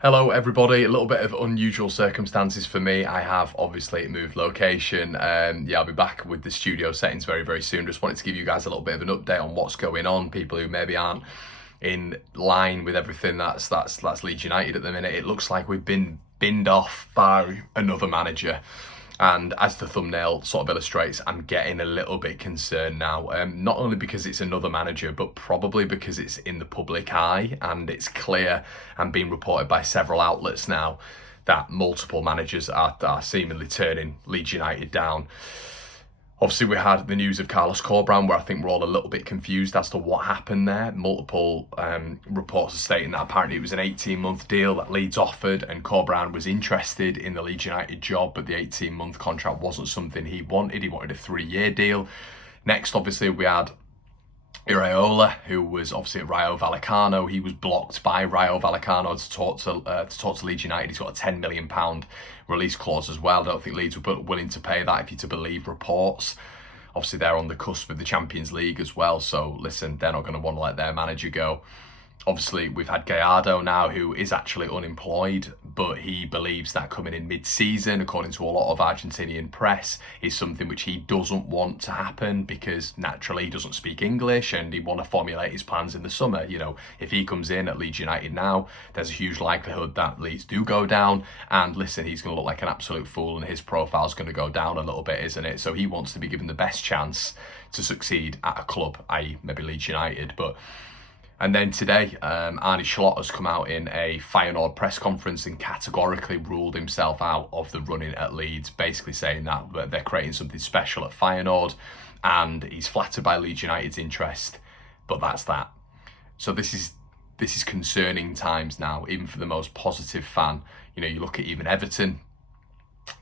Hello everybody, a little bit of unusual circumstances for me. I have obviously moved location. I'll be back with the studio settings very soon. Just wanted to give you guys a little bit of an update on what's going on. People who maybe aren't in line with everything that's Leeds United at the minute. It looks like we've been binned off by another manager. And as the thumbnail sort of illustrates, I'm getting a little bit concerned now. Not only because it's another manager, but probably because it's in the public eye and it's clear and being reported by several outlets now that multiple managers are seemingly turning Leeds United down. Obviously, we had the news of Carlos Corberán, where I think we're all a little bit confused as to what happened there. Multiple reports are stating that apparently it was an 18-month deal that Leeds offered, and Corberán was interested in the Leeds United job, but the 18-month contract wasn't something he wanted. He wanted a 3-year deal. Next, obviously, we had Iraola, who was obviously at Rayo Vallecano. He was blocked by Rayo Vallecano to talk to Leeds United. He's got a £10 million release clause as well. I don't think Leeds were willing to pay that, if you're to believe reports. Obviously, they're on the cusp of the Champions League as well. So listen, they're not going to want to let their manager go. Obviously, we've had Gallardo now, who is actually unemployed, but he believes that coming in mid-season, according to a lot of Argentinian press, is something which he doesn't want to happen because naturally he doesn't speak English and he want to formulate his plans in the summer. You know, if he comes in at Leeds United now, there's a huge likelihood that Leeds do go down. And listen, he's going to look like an absolute fool and his profile's going to go down a little bit, isn't it? So he wants to be given the best chance to succeed at a club, i.e. maybe Leeds United. And then today, Arne Slot has come out in a Feyenoord press conference and categorically ruled himself out of the running at Leeds, basically saying that they're creating something special at Feyenoord and he's flattered by Leeds United's interest, but that's that. So this is concerning times now, even for the most positive fan. You know, you look at even Everton,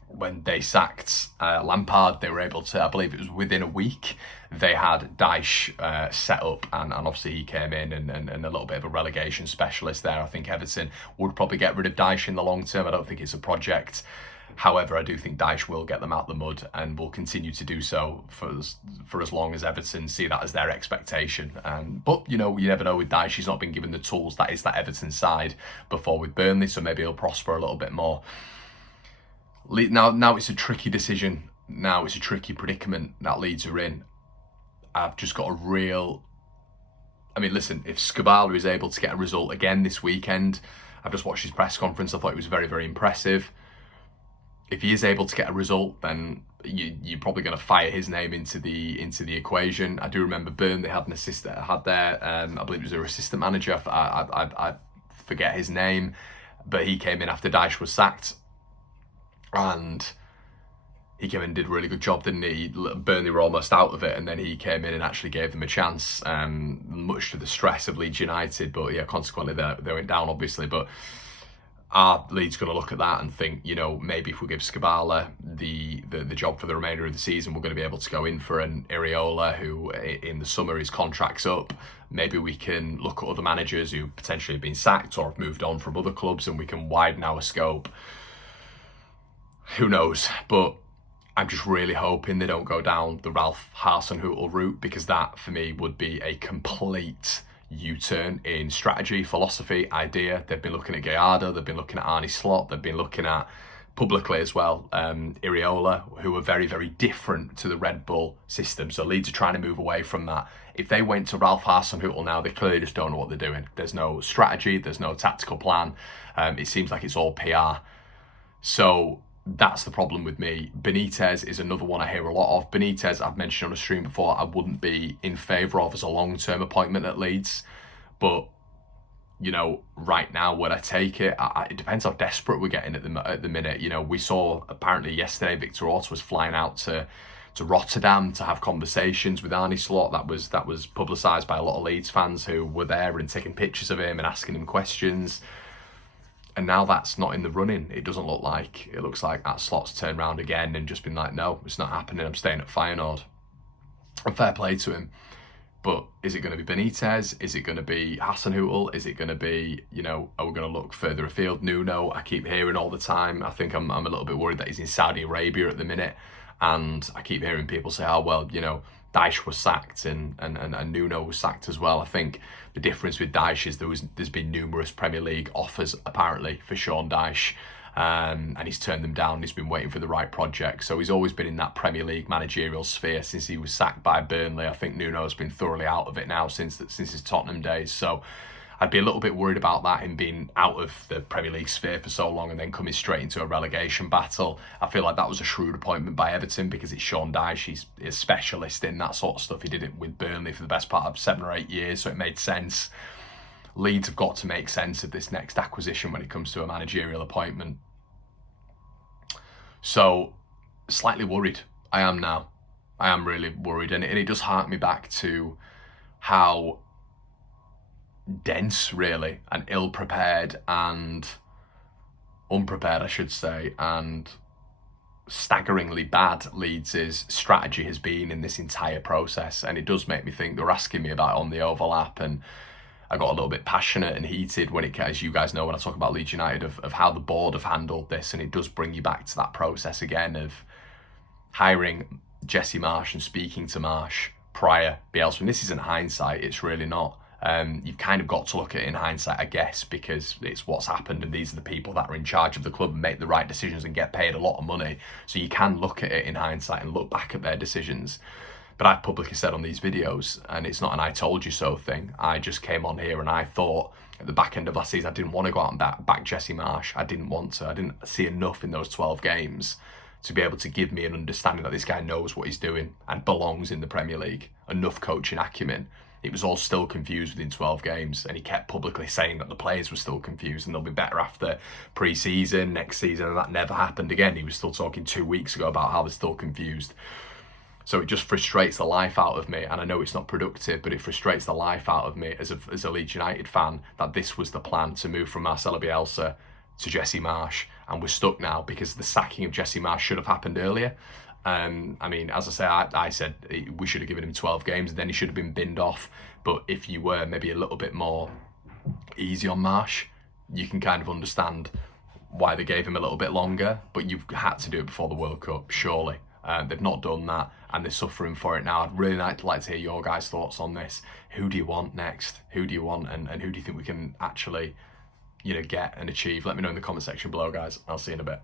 when they sacked Lampard, they were able to, I believe it was within a week, they had Dyche set up, and obviously he came in and a little bit of a relegation specialist there. I think Everton would probably get rid of Dyche in the long term. I don't think it's a project. However, I do think Dyche will get them out the mud and will continue to do so for as long as Everton see that as their expectation. But, you know, you never know with Dyche. He's not been given the tools that is that Everton side before with Burnley, so maybe he'll prosper a little bit more. Now it's a tricky decision. Now it's a tricky predicament that Leeds are in. I've just got a real... I mean, listen, if Skubala is able to get a result again this weekend, I've just watched his press conference. I thought it was very impressive. If he is able to get a result, then you're probably going to fire his name into the equation. I do remember Burnley had an assistant, I believe it was their assistant manager. I forget his name, but he came in after Dyche was sacked. And he came in and did a really good job, didn't he? Burnley were almost out of it, and then he came in and actually gave them a chance, much to the stress of Leeds United. But yeah, consequently, they went down, obviously. But are Leeds going to look at that and think, you know, maybe if we give Skubala the job for the remainder of the season, we're going to be able to go in for an Iraola, who in the summer his contract's up. Maybe we can look at other managers who potentially have been sacked or have moved on from other clubs, and we can widen our scope. Who knows? But I'm just really hoping they don't go down the Ralph Hasenhüttl route, because that, for me, would be a complete U-turn in strategy, philosophy, idea. They've been looking at Gallardo, they've been looking at Arne Slot, they've been looking at, publicly as well, Iraola, who are very different to the Red Bull system. So Leeds are trying to move away from that. If they went to Ralph Hasenhüttl now, they clearly just don't know what they're doing. There's no strategy, there's no tactical plan. It seems like it's all PR. So that's the problem with me. Benitez is another one I hear a lot of. Benitez, I've mentioned on a stream before, I wouldn't be in favour of as a long-term appointment at Leeds. But, you know, right now, would I take it? It depends how desperate we're getting at the minute. You know, we saw apparently yesterday Victor Orta was flying out to Rotterdam to have conversations with Arne Slot. That was publicised by a lot of Leeds fans who were there and taking pictures of him and asking him questions. And now that's not in the running. It doesn't look like. It looks like that Slot's turned around again and just been like, no, it's not happening. I'm staying at Feyenoord. And fair play to him. But is it going to be Benitez? Is it going to be Hasenhüttl? Is it going to be, you know, are we going to look further afield? Nuno, I keep hearing all the time. I think I'm a little bit worried that he's in Saudi Arabia at the minute. And I keep hearing people say, oh, well, you know, Dyche was sacked and Nuno was sacked as well. I think the difference with Dyche is there's been numerous Premier League offers apparently for Sean Dyche, and he's turned them down. He's been waiting for the right project. So he's always been in that Premier League managerial sphere since he was sacked by Burnley. I think Nuno's been thoroughly out of it now since his Tottenham days. So I'd be a little bit worried about that, him being out of the Premier League sphere for so long and then coming straight into a relegation battle. I feel like that was a shrewd appointment by Everton because it's Sean Dyche. He's a specialist in that sort of stuff. He did it with Burnley for the best part of 7 or 8 years, so it made sense. Leeds have got to make sense of this next acquisition when it comes to a managerial appointment. So, slightly worried. I am now. I am really worried. And it does hark me back to how dense, really, and ill-prepared and unprepared, I should say, and staggeringly bad Leeds' strategy has been in this entire process. And it does make me think, they were asking me about it on the overlap, and I got a little bit passionate and heated when it, as you guys know, when I talk about Leeds United, of how the board have handled this. And it does bring you back to that process again of hiring Jesse Marsch and speaking to Marsch prior Bielsa. And this isn't hindsight, it's really not. You've kind of got to look at it in hindsight, I guess, because it's what's happened and these are the people that are in charge of the club and make the right decisions and get paid a lot of money. So you can look at it in hindsight and look back at their decisions. But I've publicly said on these videos, and it's not an I told you so thing, I just came on here and I thought at the back end of last season I didn't want to go out and back Jesse Marsch. I didn't want to. I didn't see enough in those 12 games to be able to give me an understanding that this guy knows what he's doing and belongs in the Premier League. Enough coaching acumen. It was all still confused within 12 games, and he kept publicly saying that the players were still confused and they'll be better after pre-season, next season, and that never happened again. He was still talking 2 weeks ago about how they're still confused. So it just frustrates the life out of me, and I know it's not productive, but it frustrates the life out of me as a Leeds United fan that this was the plan, to move from Marcelo Bielsa to Jesse Marsch, and we're stuck now because the sacking of Jesse Marsch should have happened earlier. I mean, as I say, I said we should have given him 12 games and then he should have been binned off. But if you were maybe a little bit more easy on Marsch, you can kind of understand why they gave him a little bit longer. But you've had to do it before the World Cup, surely. They've not done that and they're suffering for it now. I'd really like to hear your guys' thoughts on this. Who do you want next? Who do you want, and who do you think we can actually, get and achieve? Let me know in the comment section below, guys. I'll see you in a bit.